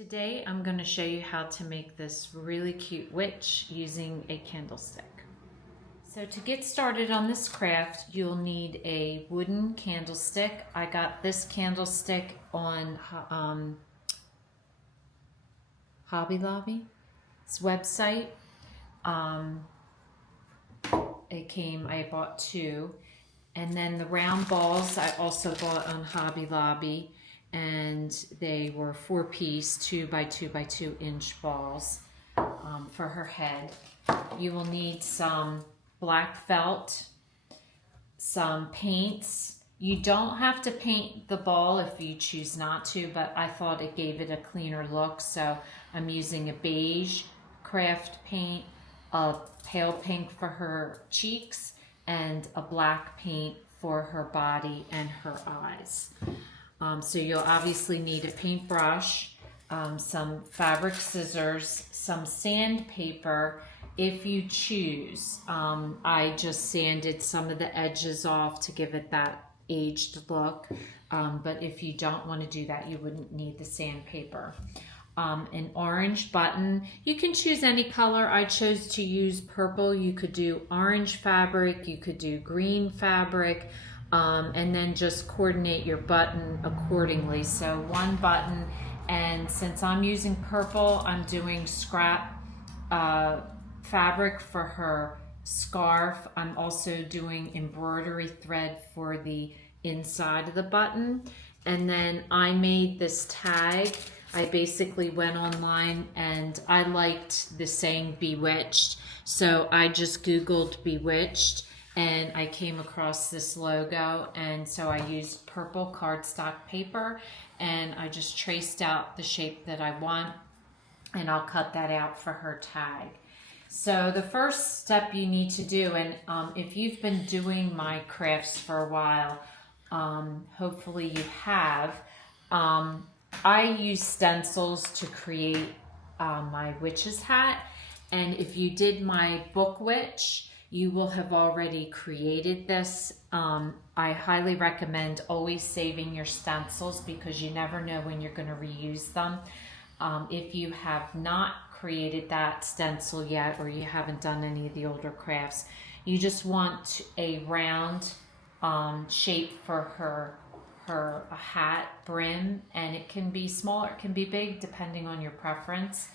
Today I'm going to show you how to make this really cute witch using a candlestick. So to get started on this craft, you'll need a wooden candlestick. I got this candlestick on Hobby Lobby's website. I bought two. And then the round balls I also bought on Hobby Lobby, and they were 4-piece 2 by 2 by 2 inch balls for her head. You will need some black felt, some paints. You don't have to paint the ball if you choose not to, but I thought it gave it a cleaner look, so I'm using a beige craft paint, a pale pink for her cheeks, and a black paint for her body and her eyes. So you'll obviously need a paintbrush, some fabric scissors, some sandpaper if you choose. I just sanded some of the edges off to give it that aged look, but if you don't want to do that, you wouldn't need the sandpaper. An orange button. You can choose any color. I chose to use purple. You could do orange fabric, you could do green fabric, and then just coordinate your button accordingly. So one button, and since I'm using purple, I'm doing scrap fabric for her scarf. I'm also doing embroidery thread for the inside of the button. And then I made this tag. I basically went online and I liked the saying bewitched. So I just Googled bewitched and I came across this logo. And so I used purple cardstock paper and I just traced out the shape that I want, and I'll cut that out for her tag. So the first step you need to do, and if you've been doing my crafts for a while, hopefully you have, I use stencils to create my witch's hat, and if you did my book witch, you will have already created this. I highly recommend always saving your stencils because you never know when you're going to reuse them. If you have not created that stencil yet, or you haven't done any of the older crafts, you just want a round shape for her hat brim, and it can be small or it can be big depending on your preference.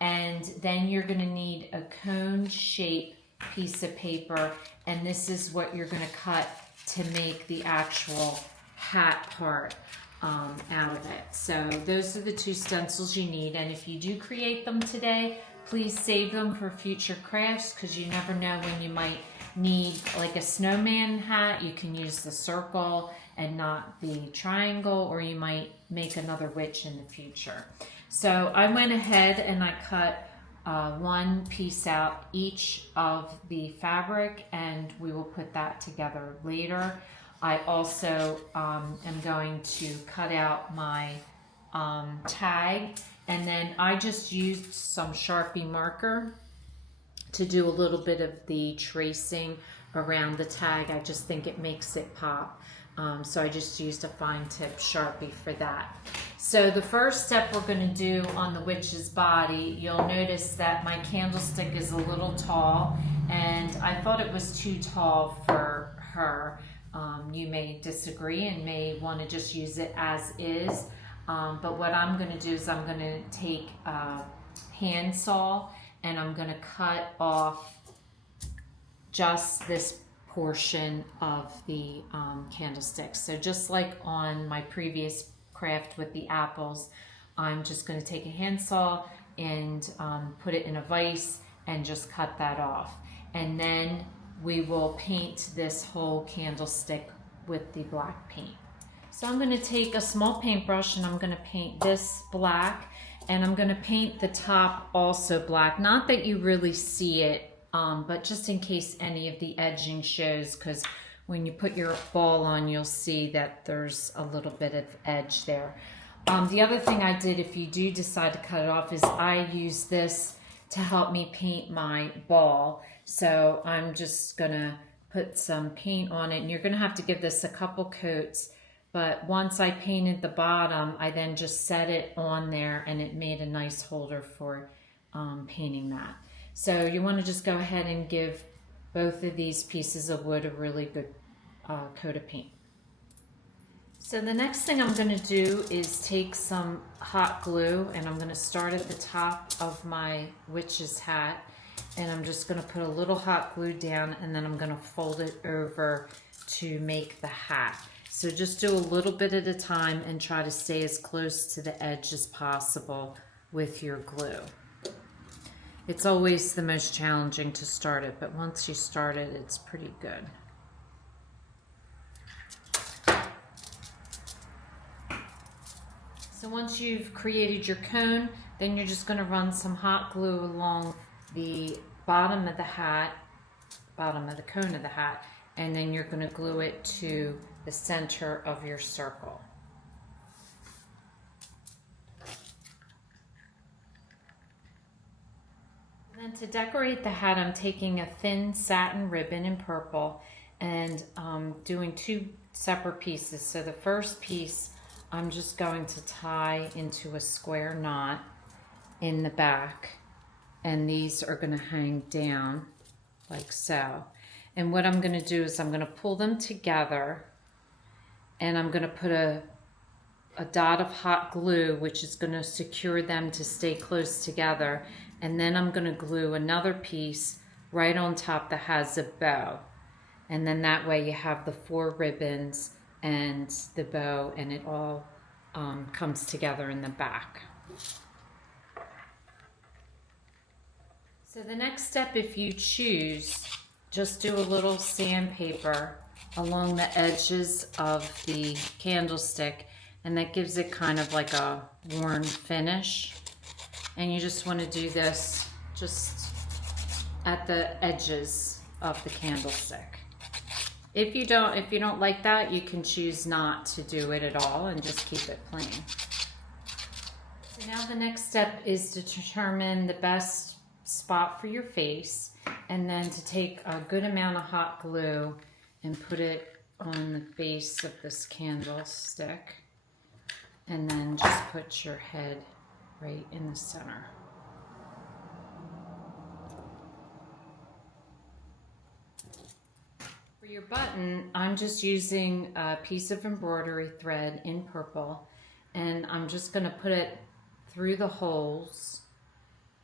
And then you're going to need a cone shape piece of paper, and this is what you're going to cut to make the actual hat part out of it. So those are the two stencils you need, and if you do create them today, please save them for future crafts because you never know when you might need, like a snowman hat, you can use the circle and not the triangle, or you might make another witch in the future. So I went ahead and I cut one piece out each of the fabric, and we will put that together later. I also am going to cut out my tag, and then I just used some Sharpie marker to do a little bit of the tracing around the tag. I just think it makes it pop. So I just used a fine tip Sharpie for that. So the first step we're going to do on the witch's body, you'll notice that my candlestick is a little tall, and I thought it was too tall for her. You may disagree and may want to just use it as is. But what I'm going to do is I'm going to take a handsaw and I'm going to cut off just this portion of the candlestick. So just like on my previous craft with the apples, I'm just going to take a handsaw and put it in a vise and just cut that off. And then we will paint this whole candlestick with the black paint. So I'm going to take a small paintbrush and I'm going to paint this black, and I'm going to paint the top also black. Not that you really see it, but just in case any of the edging shows, because when you put your ball on, you'll see that there's a little bit of edge there. The other thing I did, if you do decide to cut it off, is I use this to help me paint my ball. So I'm just gonna put some paint on it, and you're gonna have to give this a couple coats But once I painted the bottom, I then just set it on there and it made a nice holder for painting that. So you want to just go ahead and give both of these pieces of wood a really good coat of paint. So the next thing I'm going to do is take some hot glue, and I'm going to start at the top of my witch's hat, and I'm just going to put a little hot glue down, and then I'm going to fold it over to make the hat. So just do a little bit at a time and try to stay as close to the edge as possible with your glue. It's always the most challenging to start it, but once you start it, it's pretty good. So once you've created your cone, then you're just going to run some hot glue along the bottom of the hat, bottom of the cone of the hat, and then you're going to glue it to the center of your circle. And then to decorate the hat, I'm taking a thin satin ribbon in purple and doing two separate pieces. So the first piece, I'm just going to tie into a square knot in the back, and these are going to hang down like so. And what I'm going to do is I'm going to pull them together, and I'm going to put a dot of hot glue, which is going to secure them to stay close together. And then I'm going to glue another piece right on top that has a bow. And then that way you have the 4 ribbons and the bow, and it all comes together in the back. So the next step, if you choose, just do a little sandpaper along the edges of the candlestick, and that gives it kind of like a worn finish. And you just want to do this just at the edges of the candlestick. If you don't like that, you can choose not to do it at all and just keep it plain. So now the next step is to determine the best spot for your face, and then to take a good amount of hot glue and put it on the base of this candlestick, and then just put your head right in the center. For your button, I'm just using a piece of embroidery thread in purple, and I'm just going to put it through the holes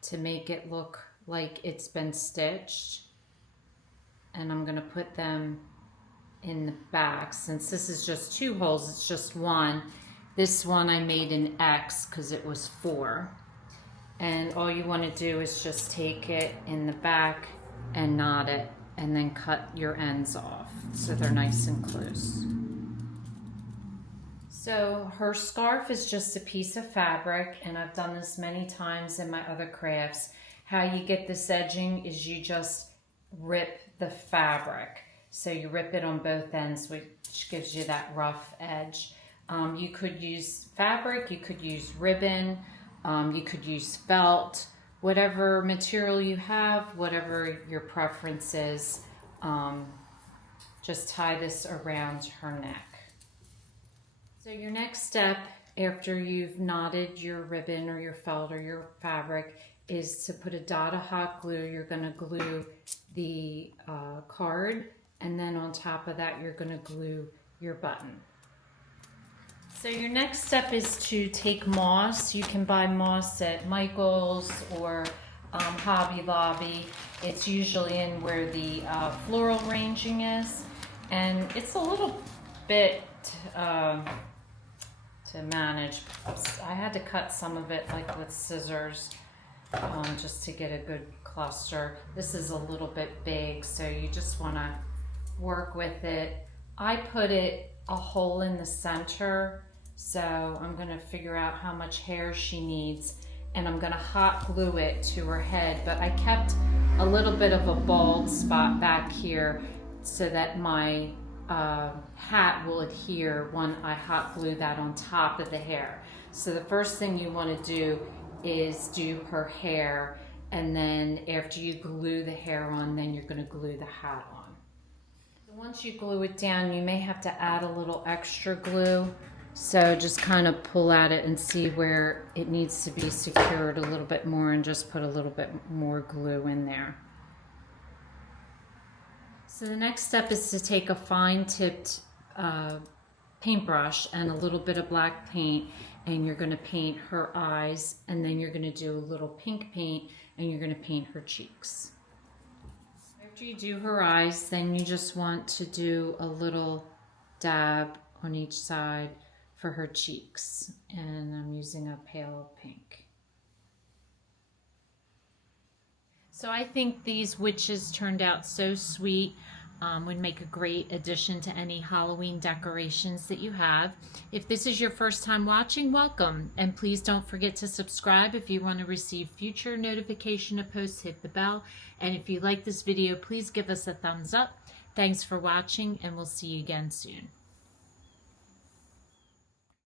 to make it look like it's been stitched. And I'm going to put them in the back. Since this is just 2 holes, it's just 1. This one I made an X because it was 4. And all you want to do is just take it in the back and knot it, and then cut your ends off so they're nice and close. So her scarf is just a piece of fabric, and I've done this many times in my other crafts. How you get this edging is you just rip the fabric. So you rip it on both ends, which gives you that rough edge. You could use fabric, you could use ribbon, you could use felt, whatever material you have, whatever your preference is. Just tie this around her neck. So your next step, after you've knotted your ribbon or your felt or your fabric, is to put a dot of hot glue. You're going to glue the card, and then on top of that you're going to glue your button. So your next step is to take moss. You can buy moss at Michael's or Hobby Lobby. It's usually in where the floral ranging is, and it's a little bit to manage. I had to cut some of it like with scissors just to get a good cluster. This is a little bit big, so you just want to work with it. I put it a hole in the center, so I'm going to figure out how much hair she needs, and I'm going to hot glue it to her head, but I kept a little bit of a bald spot back here so that my hat will adhere when I hot glue that on top of the hair. So the first thing you want to do is do her hair, and then after you glue the hair on, then you're going to glue the hat on. Once you glue it down, you may have to add a little extra glue. So just kind of pull at it and see where it needs to be secured a little bit more and just put a little bit more glue in there. So the next step is to take a fine tipped paintbrush and a little bit of black paint, and you're going to paint her eyes, and then you're going to do a little pink paint and you're going to paint her cheeks. After you do her eyes, then you just want to do a little dab on each side for her cheeks, and I'm using a pale pink. So I think these witches turned out so sweet. Would make a great addition to any Halloween decorations that you have. If this is your first time watching, welcome, and please don't forget to subscribe. If you want to receive future notification of posts, hit the bell, and if you like this video, please give us a thumbs up. Thanks for watching, and we'll see you again soon.